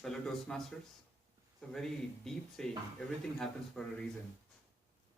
fellow Toastmasters. It's a very deep saying. Everything happens for a reason.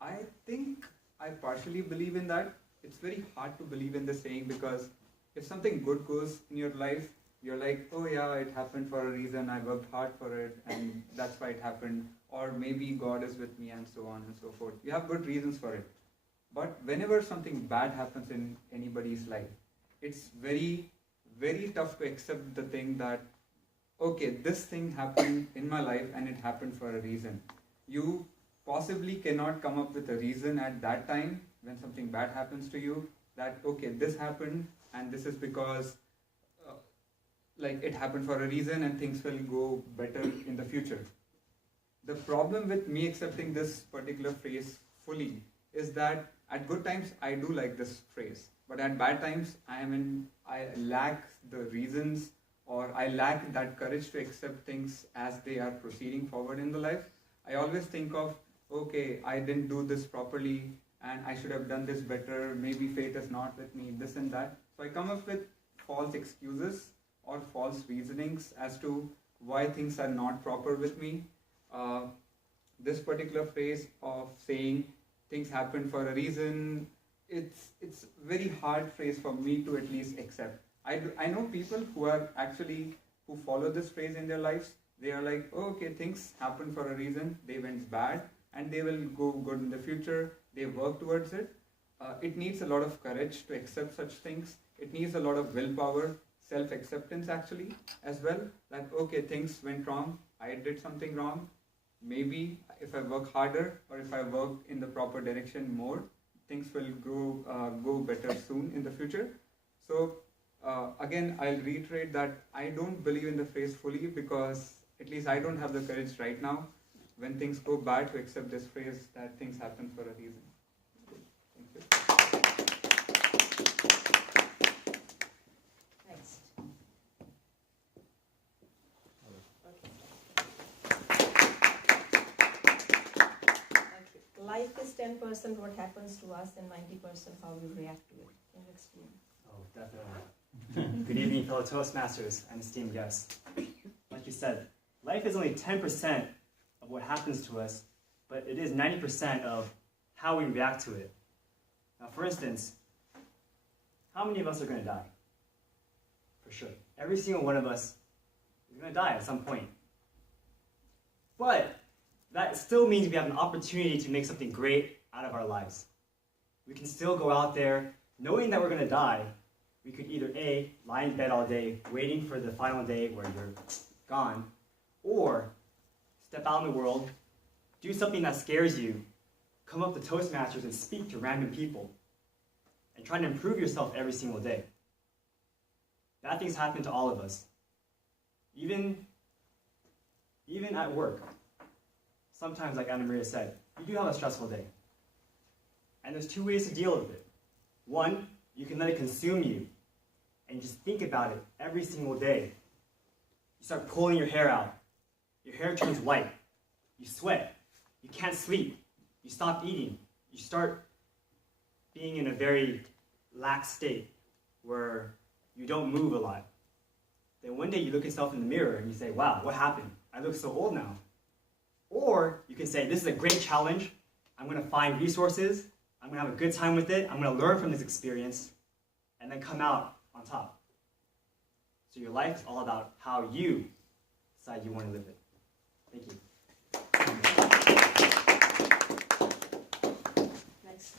I think I partially believe in that. It's very hard to believe in the saying because if something good goes in your life, you're like, oh yeah, it happened for a reason. I worked hard for it, and that's why it happened. Or maybe God is with me, and so on and so forth. You have good reasons for it. But whenever something bad happens in anybody's life, it's very, very tough to accept the thing that, okay, this thing happened in my life and it happened for a reason. You possibly cannot come up with a reason at that time when something bad happens to you that, okay, this happened and this is because like it happened for a reason and things will go better in the future. The problem with me accepting this particular phrase fully is that at good times I do like this phrase, but at bad times I lack the reasons, or I lack that courage to accept things as they are proceeding forward in the life. I always think of, okay, I didn't do this properly and I should have done this better, maybe fate is not with me, this and that. So I come up with false excuses or false reasonings as to why things are not proper with me. This particular phrase of saying things happen for a reason, it's very hard phrase for me to at least accept. I know people who follow this phrase in their lives. They are like, oh, okay, things happen for a reason, they went bad and they will go good in the future, they work towards it. It needs a lot of courage to accept such things. It needs a lot of willpower, self-acceptance actually as well, that okay, things went wrong, I did something wrong. Maybe if I work harder or if I work in the proper direction more, things will go better soon in the future. So again, I'll reiterate that I don't believe in the phrase fully because at least I don't have the courage right now when things go bad to accept this phrase that things happen for a reason. Thank you. Next. Okay. Life is 10% what happens to us and 90% how we react to it. Can you explain? Oh, definitely. Good evening, fellow Toastmasters and esteemed guests. Like you said, life is only 10% of what happens to us, but it is 90% of how we react to it. Now, for instance, how many of us are going to die? For sure. Every single one of us is going to die at some point. But that still means we have an opportunity to make something great out of our lives. We can still go out there knowing that we're going to die. We could either A, lie in bed all day waiting for the final day where you're gone, or step out in the world, do something that scares you, come up to Toastmasters and speak to random people, and try to improve yourself every single day. Bad things happen to all of us. Even at work. Sometimes, like Anna Maria said, you do have a stressful day. And there's two ways to deal with it. One, you can let it consume you, and just think about it every single day. You start pulling your hair out. Your hair turns white. You sweat. You can't sleep. You stop eating. You start being in a very lax state where you don't move a lot. Then one day you look yourself in the mirror and you say, wow, what happened? I look so old now. Or you can say, this is a great challenge. I'm going to find resources. I'm going to have a good time with it. I'm going to learn from this experience and then come out on top. So your life is all about how you decide you want to live it. Thank you. Next.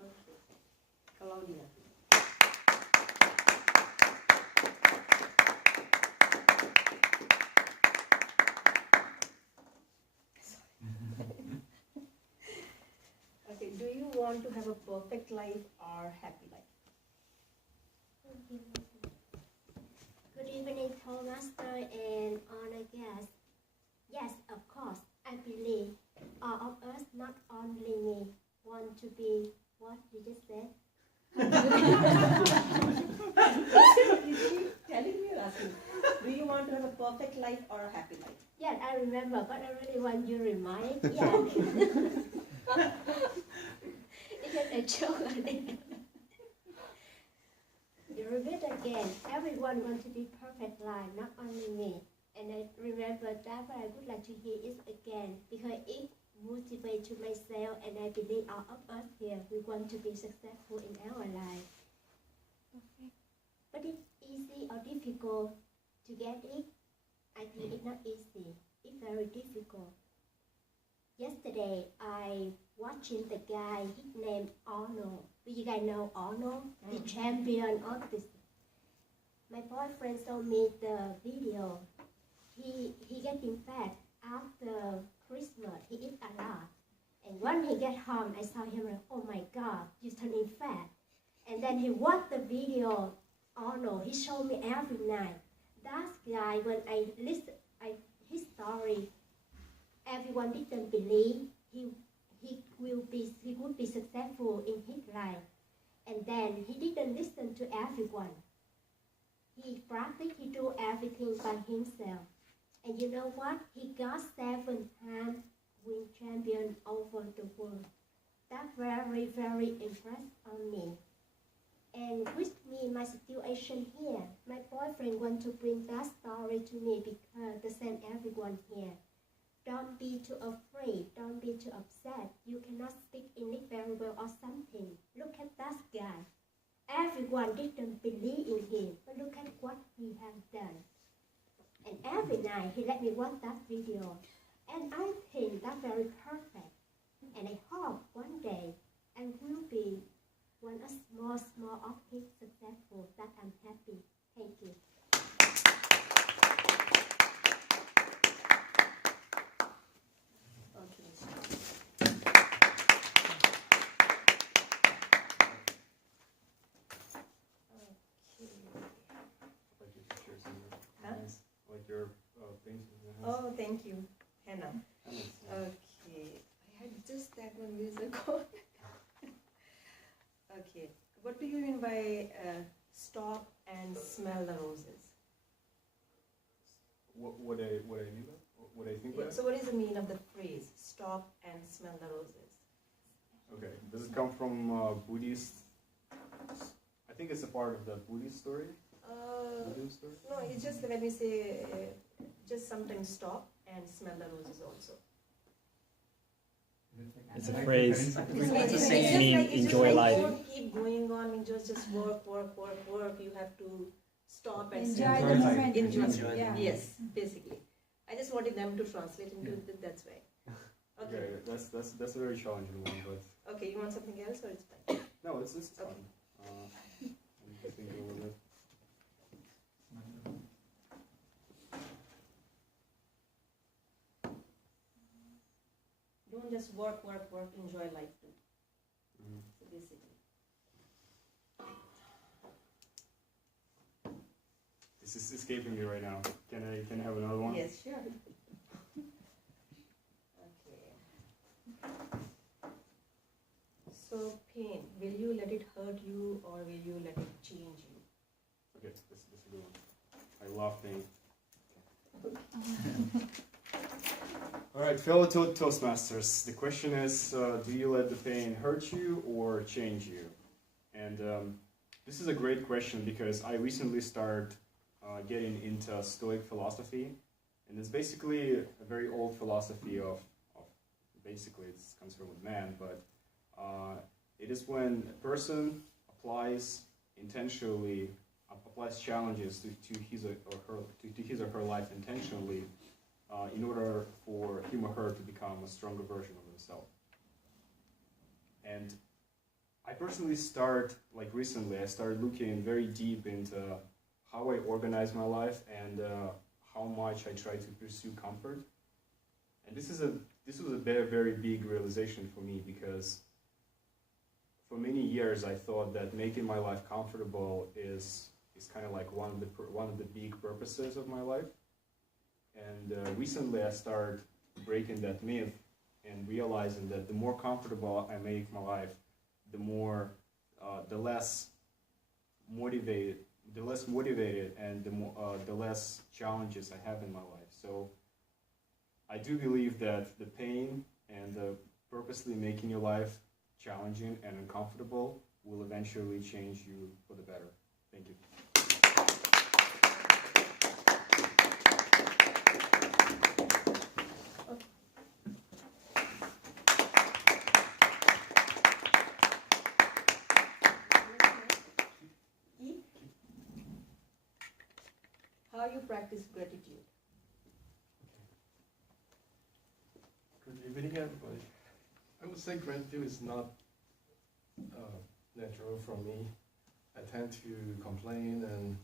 Okay. Claudia. Okay, do you want to have a perfect life or happy life? Good evening, Toastmaster and honor guests. Yes, of course, I believe all of us, not only me, want to be, what did you say? Is he telling me or asking? Do you want to have a perfect life or a happy life? Yes, I remember, but I really want you to remind. Yeah. It's just a joke. You repeat again. Everyone wants to be perfect life, not only me. And I remember that, but I would like to hear it again because it motivates to myself, and I believe all of us here we want to be successful in our life. Okay. But it's easy or difficult to get it? I think it's not easy. It's very difficult. Yesterday, I watching the guy, his name Arnold. Do you guys know Arnold? The champion of this. My boyfriend showed me the video. He getting fat after Christmas. He eat a lot. And when he get home, I saw him like, oh my God, you're turning fat. And then he watched the video, Arnold. He showed me every night. That guy, when I listen his story, everyone didn't believe he would be successful in his life. And then he didn't listen to everyone. He practiced, he do everything by himself. And you know what? He got 7-time win champion over the world. That very, very impressed on me. And with me, my situation here, my boyfriend want to bring that story to me because the same everyone here. Don't be too afraid, don't be too upset. You cannot speak English very well or something. Look at that guy. Everyone didn't believe in him, but look at what he has done. And every night he let me watch that video. And I think that's very perfect. And I hope one day I will be one a small of his successful that I'm happy. Thank you. Like you to share some of your Huh? comments, like your things in the Oh, thank you, Hannah. hands. Okay, I had just that 1 years ago. Okay, what do you mean by stop and smell the roses? What I mean by what I think by it? So what is the meaning of the phrase, stop and smell the roses? Okay, does it come from Buddhist? I think it's a part of the Buddhist story. Buddhist story. No, it's just, let me say, just sometimes stop and smell the roses also. It's a phrase. It's just just mean like, it's just enjoy like life. you don't keep going on and just work. You have to stop and Enjoy smell the the moment. Enjoy. Yeah. Yes, basically. I just wanted them to translate into that's way. Okay. Okay, that's a very challenging one, but Okay, you want something else or it's fine? no, it's fun. Okay. I'm just thinking a little bit. Don't just work, enjoy life too. Mhm. So basically. This is escaping me right now. Can I have another one? Yes, sure. Okay. So pain, will you let it hurt you or will you let it change you? Okay, this is a good one. I love pain. All right, fellow Toastmasters. The question is, do you let the pain hurt you or change you? And this is a great question because I recently started getting into Stoic philosophy, and it's basically a very old philosophy of basically it's concerned with man, but it is when a person applies challenges to his or her life intentionally in order for him or her to become a stronger version of himself. And I personally recently I started looking very deep into how I organize my life and how much I try to pursue comfort. And this was a very, very big realization for me because for many years I thought that making my life comfortable is kind of like one of the big purposes of my life. And recently I started breaking that myth and realizing that the more comfortable I make my life, the less motivated and the less challenges I have in my life. So I do believe that the pain and the purposely making your life challenging and uncomfortable will eventually change you for the better. Thank you. E. How you practice gratitude? Good evening, everybody. I would say gratitude is not natural for me. I tend to complain and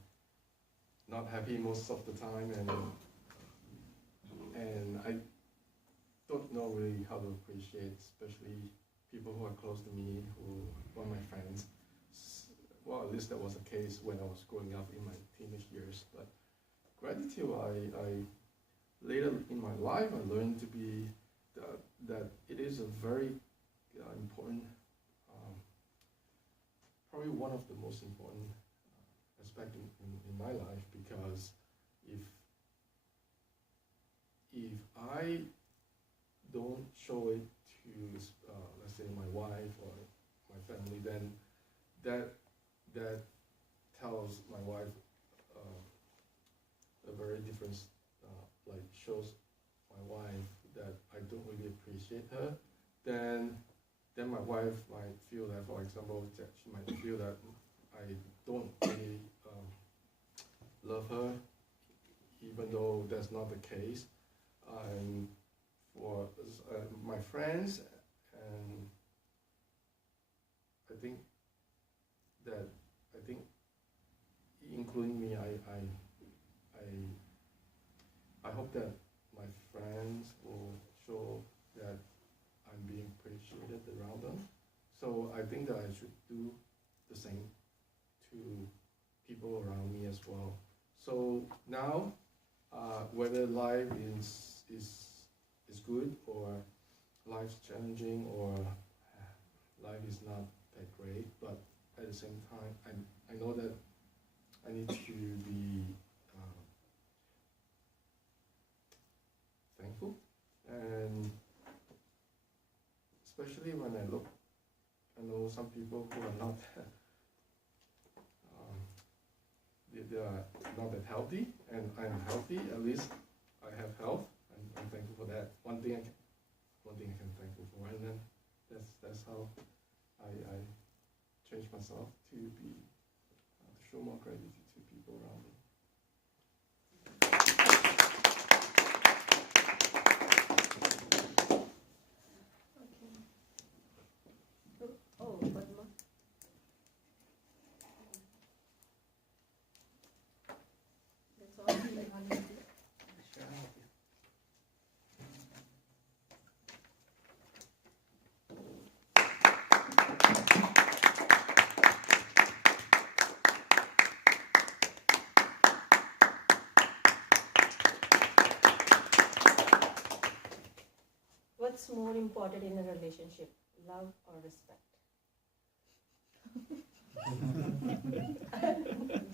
not happy most of the time, and I don't know really how to appreciate, especially people who are close to me, who are my friends. Well, at least that was the case when I was growing up in my teenage years. But gratitude, I later in my life, I learned to be that it is a very important, probably one of the most important aspect in my life, because if I don't show it to let's say my wife or my family, then that tells my wife a very different, like shows my wife that I don't really appreciate her, then my wife might feel that, for example, that she might feel that I don't really love her, even though that's not the case. For my friends, and I think including me, I hope that my friends will show that I'm being appreciated around them. So I think that I should do the same to people around me as well. So now, whether life is good, or life's challenging, or life is not that great, but at the same time, I know that I need to be thankful, and especially when I know some people who are not they are not that healthy, and I'm healthy. At least I have health. I'm thankful for that. One thing I can thankful for, and then that's how I change myself to show more gratitude to people around me. Okay. Oh, Padma. That's all. What's more important in a relationship, love or respect?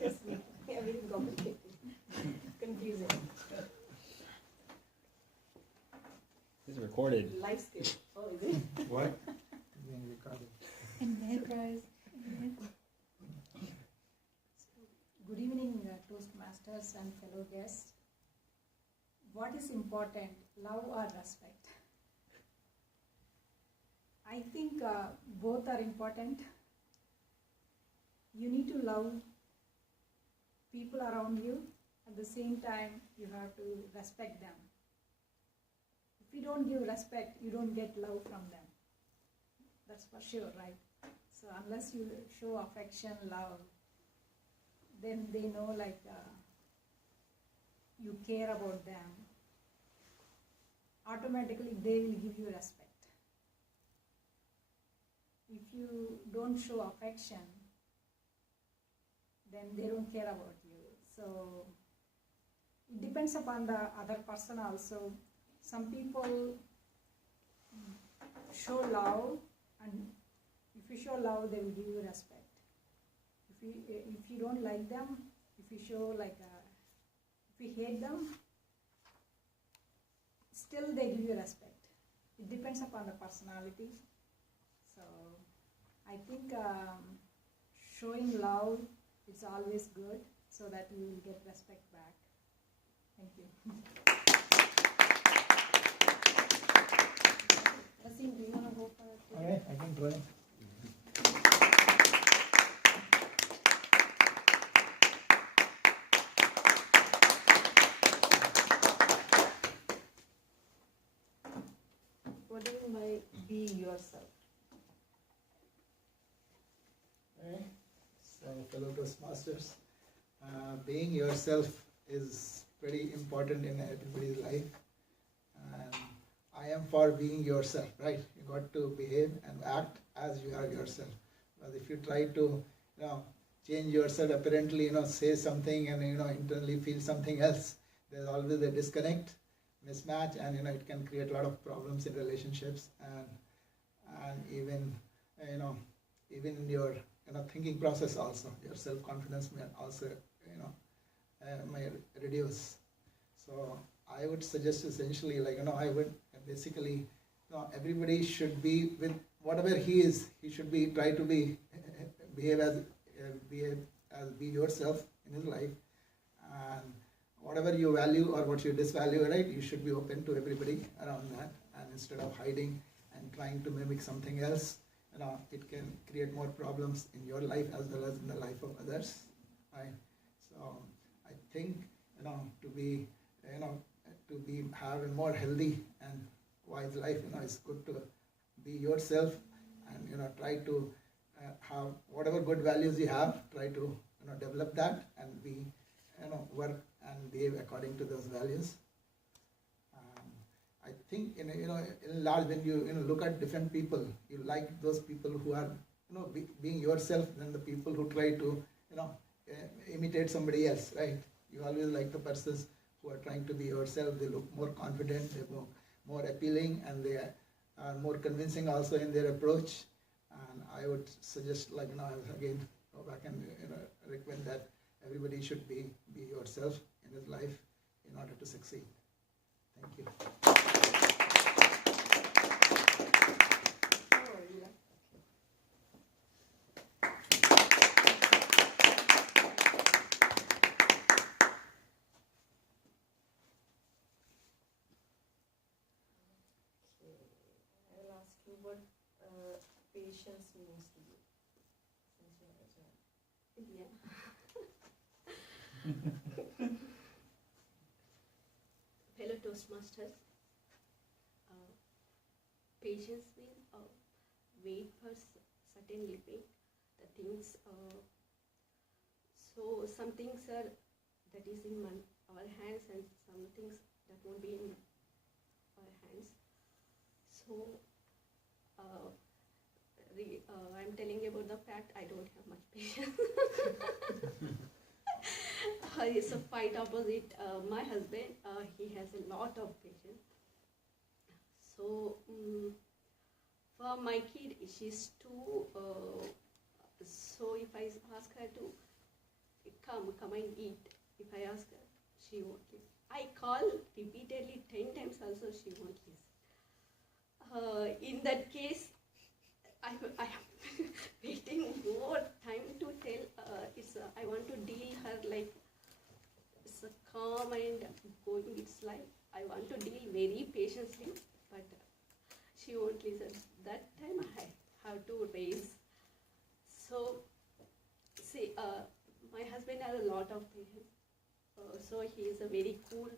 Just everything complicated, confusing. This is recorded. Life skill. Oh, is it? What? Being recorded. Good evening, Toastmasters and fellow guests. What is important, love or respect? I think both are important. You need to love people around you. At the same time, you have to respect them. If you don't give respect, you don't get love from them. That's for sure, right? So unless you show affection, love, then they know you care about them. Automatically they will give you respect. If you don't show affection, then they don't care about you. So it depends upon the other person also. Some people show love, and if you show love, they will give you respect. If you don't like them, if you show if you hate them, still they give you respect. It depends upon the personality. So I think showing love it's always good, so that you will get respect back. Thank you. Wasim, do you want to go for it? Okay, I can try. What do you mean by be yourself? Okay, so fellow Toastmasters, being yourself is pretty important in everybody's life, and I am for being yourself, right? You got to behave and act as you are yourself. But if you try to, change yourself, apparently, say something and internally feel something else, there's always a disconnect, mismatch, and it can create a lot of problems in relationships, and even even in your thinking process also, your self-confidence may also may reduce. So I would suggest essentially, I would basically, everybody should be with whatever he is. He should be try to be behave as be yourself in his life, and whatever you value or what you disvalue, right? You should be open to everybody around that, and instead of hiding and trying to mimic something else, it can create more problems in your life as well as in the life of others, right? So I think to have a more healthy and wise life, it's good to be yourself, and try to have whatever good values you have, try to develop that and be work and behave according to those values. I think in large, when you look at different people, you like those people who are being yourself than the people who try to imitate somebody else, right? You always like the persons who are trying to be yourself. They look more confident, they look more appealing, and they are more convincing also in their approach. And I would suggest, again, go back and recommend that everybody should be yourself in his life in order to succeed. Thank you. Oh, yeah. Okay, I will ask you what patience means to you, since you are a child. Yeah. Fellow Toastmasters, patience means wait for certain limit. The things, so some things are that is in our hands, and some things that won't be in our hands. So I'm telling you about the fact I don't have much patience. It's a quite opposite. My husband, he has a lot of patience. So for my kid, she's 2. So if I ask her to come and eat, if I ask her, she won't listen. I call repeatedly 10 times also, she won't listen. In that case, I am waiting more time to tell. I want to deal her like it's calm and going its life. I want to deal very patiently, but she won't listen. That time I have to raise. So, see, my husband has a lot of patience. So he is a very cool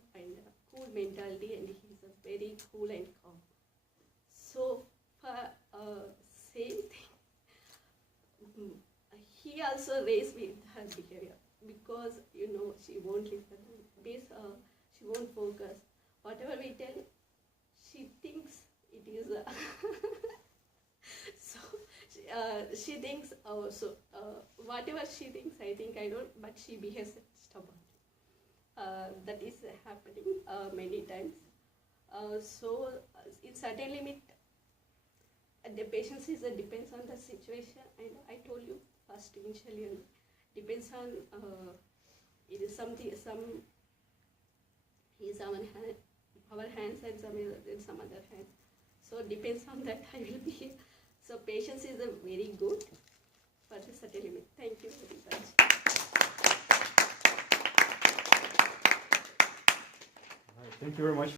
mentality, and he is a very cool and calm. So for same thing, he also raised with her behavior, because she won't listen. She won't focus. Whatever we tell, she thinks it is. So she thinks. Whatever she thinks, I think I don't. But she behaves stubborn. That is happening many times. So in certain limit, the patience depends on the situation. And I told you first initially, depends on it is something is our hands, and some other hands. So depends on that I will be. So patience is a very good for the certain limit. Thank you very much. Thank you very much.